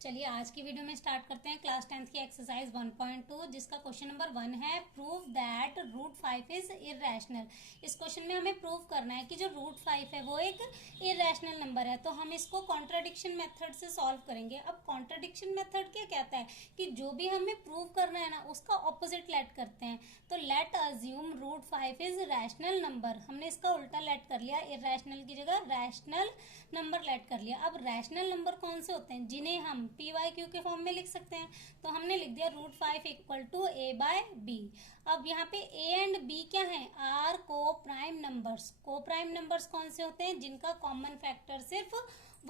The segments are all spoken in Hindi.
चलिए आज की वीडियो में स्टार्ट करते हैं क्लास 10th की एक्सरसाइज 1.2 जिसका क्वेश्चन नंबर 1 है prove that root 5 is irrational. इस क्वेश्चन में हमें प्रूव करना है कि जो रूट 5 है वो एक इरेशनल नंबर है। तो हम इसको कॉन्ट्राडिक्शन मेथड से सॉल्व करेंगे। अब कॉन्ट्राडिक्शन मेथड क्या कहता है कि जो भी हमें प्रूव करना है ना उसका ऑपोजिट लेट करते हैं। तो let assume root 5 is rational number, हमने इसका उल्टा लेट कर लिया, इरेशनल की जगह रैशनल नंबर लेट कर लिया। अब रैशनल नंबर कौन से होते हैं जिन्हें हम पी वाई क्यू के फॉर्म में लिख सकते हैं। तो हमने लिख दिया root 5 equal to a by b. अब यहाँ पे ए एंड बी क्या है, आर को प्राइम नंबर्स। को प्राइम नंबर्स कौन से होते हैं जिनका कॉमन फैक्टर सिर्फ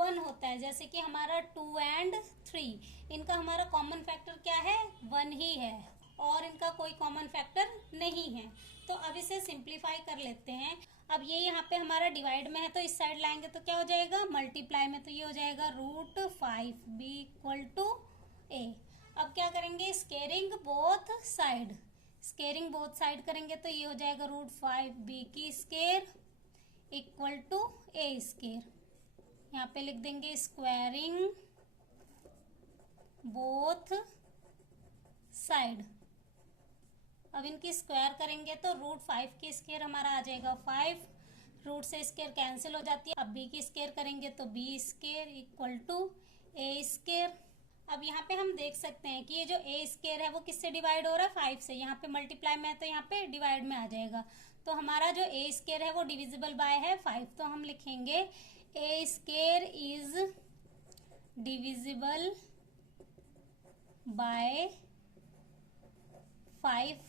1 होता है, जैसे कि हमारा 2 एंड 3, इनका हमारा कॉमन फैक्टर क्या है, 1 ही है और इनका कोई कॉमन फैक्टर नहीं है। तो अब इसे सिंप्लीफाई कर लेते हैं। अब ये यहाँ पे हमारा डिवाइड में है तो इस साइड लाएंगे तो क्या हो जाएगा, मल्टीप्लाई में, तो ये हो जाएगा रूट 5b इक्वल टू ए। अब क्या करेंगे, squaring both side, squaring both side करेंगे तो ये हो जाएगा रूट 5b की square equal to a square. यहाँ पे लिख देंगे स्क्वायरिंग बोथ साइड। अब इनकी स्क्वायर करेंगे तो रूट 5 की स्क्वायर हमारा आ जाएगा 5, रूट से स्क्वायर कैंसिल हो जाती है। अब बी की स्क्वायर करेंगे तो b square equal to a square. अब यहाँ पे हम देख सकते हैं कि ये जो ए स्क्वायर है वो किससे डिवाइड हो रहा है, 5 से। यहाँ पे मल्टीप्लाई में है तो यहाँ पे डिवाइड में आ जाएगा। तो हमारा जो ए स्क्वायर है वो डिविजिबल बाय है 5, तो हम लिखेंगे ए स्क्वायर इज डिविजिबल बाय 5।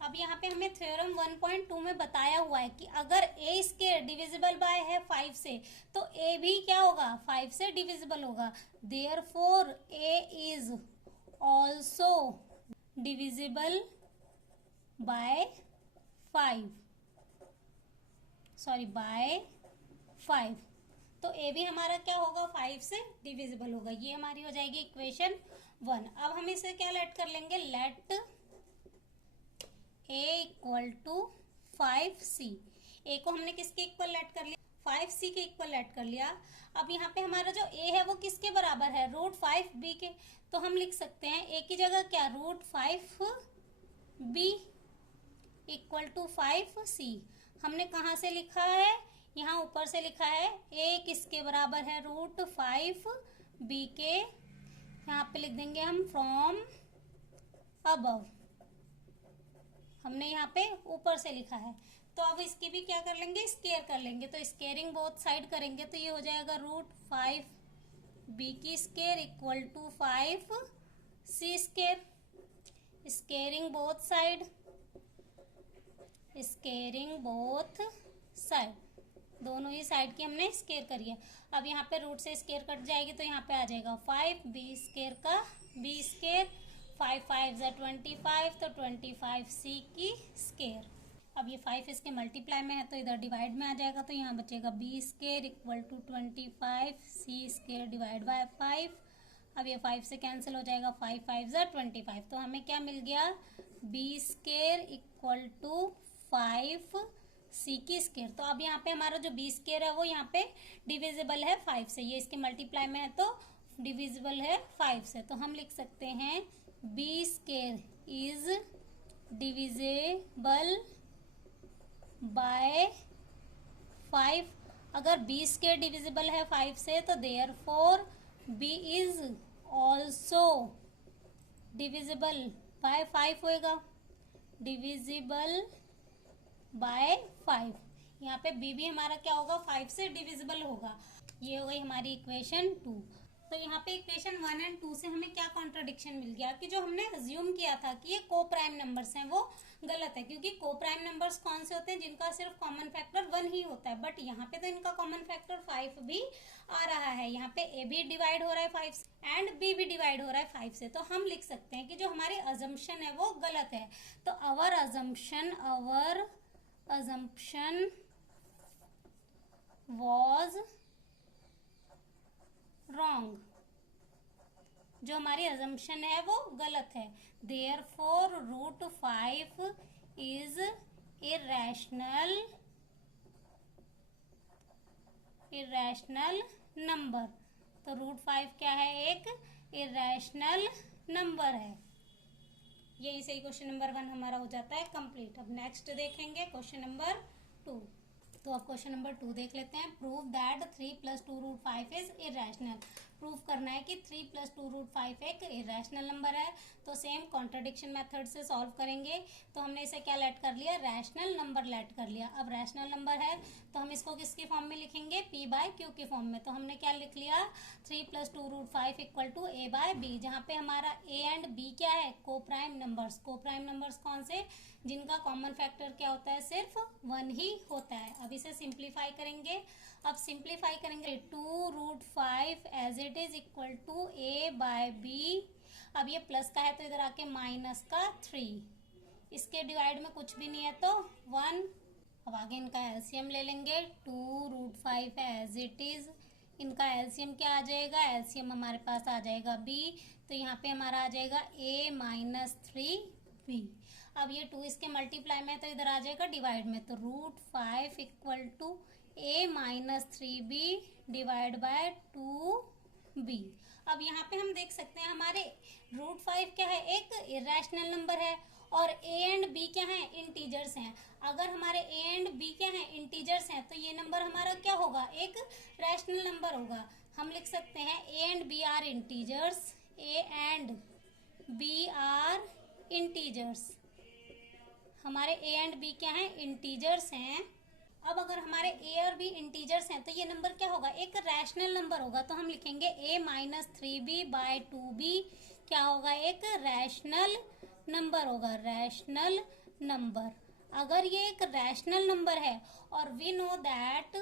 अब यहाँ पे हमें थ्योरम 1.2 में बताया हुआ है कि अगर ए स्क्वायर डिविजिबल बाय है 5 से तो ए भी क्या होगा, 5 से डिविजिबल होगा। Therefore a is also divisible by 5, sorry by 5। तो ए भी हमारा क्या होगा, 5 से डिविजिबल होगा। ये हमारी हो जाएगी इक्वेशन 1। अब हम इसे क्या लेट कर लेंगे, let a equal to 5c। a को हमने किसके इक्वल लेट कर लिया, 5c के इक्वल लेट कर लिया। अब यहाँ पे हमारा जो a है वो किसके बराबर है, रूट 5b के। तो हम लिख सकते हैं a की जगह क्या, root 5b equal to 5c। हमने कहाँ से लिखा है, यहाँ ऊपर से लिखा है। a किसके बराबर है, रूट 5b के। यहाँ पे लिख देंगे हम फ्रॉम अबव, हमने यहाँ पे ऊपर से लिखा है। तो अब इसकी भी क्या कर लेंगे, स्केयर कर लेंगे। तो स्केयरिंग बोथ साइड करेंगे तो ये हो जाएगा रूट 5b की square equal to 5c square. Squaring both side, squaring both side, दोनों ही साइड की हमने स्केयर करी है। अब यहाँ पे रूट से स्केयर कट जाएगी तो यहाँ पे आ जाएगा 5b स्केयर का b स्केयर, 5 5 25, तो 25c की स्केयर। अब ये 5 इसके मल्टीप्लाई में है तो इधर डिवाइड में आ जाएगा, तो यहाँ बचेगा b square equal to 25c square divide by 5। अब ये 5 से कैंसिल हो जाएगा, 5 5 25, तो हमें क्या मिल गया, b square equal to 5c की स्केयर। तो अब यहाँ पे हमारा जो b स्केयर है वो यहाँ पे डिविजिबल है 5 से, ये इसके मल्टीप्लाई में है तो डिविजिबल है 5 से। तो हम लिख सकते हैं b square is divisible by 5। अगर b स्केयर डिविजिबल है 5 से तो therefore b is also divisible by 5 होएगा, डिविजिबल बाय 5। यहाँ पे b भी हमारा क्या होगा, 5 से डिविजिबल होगा। ये हो गई हमारी इक्वेशन 2। तो यहाँ पे इक्वेशन 1 एंड 2 से हमें क्या कॉन्ट्रडिक्शन मिल गया कि जो हमने अज्यूम किया था कि ये को प्राइम नंबर्स हैं वो गलत है, क्योंकि को प्राइम नंबर्स कौन से होते हैं जिनका सिर्फ कॉमन फैक्टर 1 ही होता है। बट यहाँ पे तो इनका कॉमन फैक्टर 5 भी आ रहा है। यहाँ पे a भी डिवाइड हो रहा है 5 से एंड b भी डिवाइड हो रहा है 5 से। तो हम लिख सकते हैं कि जो हमारी अजम्पशन है वो गलत है। तो अवर अजम्पशन वॉज रॉन्ग, जो हमारी अजम्पशन है वो गलत है। Therefore root 5 is irrational number. तो √5 क्या है, एक इरेशनल नंबर है। यही सही क्वेश्चन नंबर 1 हमारा हो जाता है कंप्लीट। अब नेक्स्ट देखेंगे क्वेश्चन नंबर 2। तो अब क्वेश्चन नंबर 2 देख लेते हैं। Prove that 3 + 2√5 is irrational. Prove करना है कि 3 + 2√5 एक इरेशनल नंबर है। तो सेम कॉन्ट्रडिक्शन मेथड से सॉल्व करेंगे। तो हमने इसे क्या लेट कर लिया, रैशनल नंबर लेट कर लिया। अब रैशनल नंबर है तो हम इसको किसकी फॉर्म में लिखेंगे, p/q की फॉर्म में। तो हमने क्या लिख लिया, 3 + 2√5 = a/b, जहाँ पे हमारा a एंड b क्या है, को प्राइम नंबर्स। को प्राइम नंबर्स कौन से, जिनका कॉमन फैक्टर क्या होता है, सिर्फ 1 ही होता है। अब इसे सिंप्लीफाई करेंगे। अब सिंप्लीफाई करेंगे 2√5 एज इट इज = a/b। अब ये प्लस का है तो इधर आके माइनस का 3, इसके डिवाइड में कुछ भी नहीं है तो 1। अब आगे इनका एलसीएम ले लेंगे। 2√5 एज इट इज, इनका एलसीएम क्या आ जाएगा, एलसीएम हमारे पास आ जाएगा b, तो यहाँ पे हमारा आ जाएगा a - 3b। अब ये 2 इसके मल्टीप्लाई में है तो इधर आ जाएगा डिवाइड में, तो √5 = a - 3b / 2b। अब यहाँ पे हम देख सकते हैं हमारे √5 क्या है, एक इरेशनल नंबर है, और a एंड b क्या है, इंटीजर्स हैं। अगर हमारे a एंड b क्या है, इंटीजर्स हैं, तो ये नंबर हमारा क्या होगा, एक रैशनल नंबर होगा। हम लिख सकते हैं a and b are integers, a and b are integers. हमारे a एंड b क्या है, इंटीजर्स हैं। अब अगर हमारे a और b इंटीजर्स हैं तो ये नंबर क्या होगा, एक रैशनल नंबर होगा। तो हम लिखेंगे a - 3b / 2b क्या होगा, एक रैशनल नंबर होगा, रैशनल नंबर। अगर ये एक रैशनल नंबर है और we know that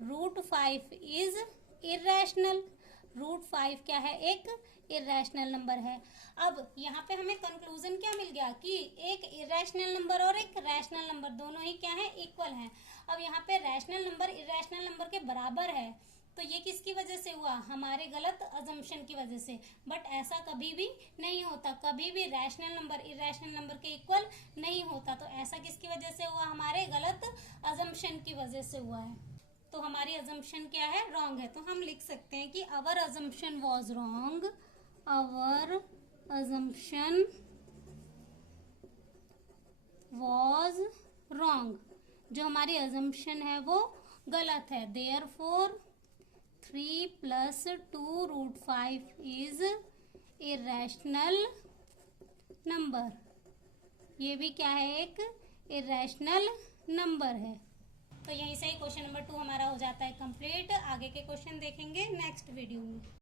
√5 is irrational. √5 क्या है, एक इरेशनल नंबर है। अब यहाँ पे हमें कंक्लूजन क्या मिल गया कि एक इरेशनल नंबर और एक रैशनल नंबर दोनों ही क्या है, इक्वल हैं। अब यहाँ पे रैशनल नंबर इरेशनल नंबर के बराबर है, तो ये किसकी वजह से हुआ, हमारे गलत अजम्पशन की वजह से। बट ऐसा कभी भी नहीं होता, कभी भी रैशनल नंबर इरेशनल नंबर के इक्वल नहीं होता। तो ऐसा किसकी वजह से हुआ, हमारे गलत अजम्पशन की वजह से हुआ है। तो हमारी अजम्पशन क्या है, रॉन्ग है। तो हम लिख सकते हैं कि our assumption was wrong, our assumption was wrong। जो हमारी assumption है वो गलत है। therefore 3 + 2√5 is irrational number। ये भी क्या है, एक irrational number है। तो यहीं से क्वेश्चन नंबर 2 हमारा हो जाता है कंप्लीट। आगे के क्वेश्चन देखेंगे नेक्स्ट वीडियो में।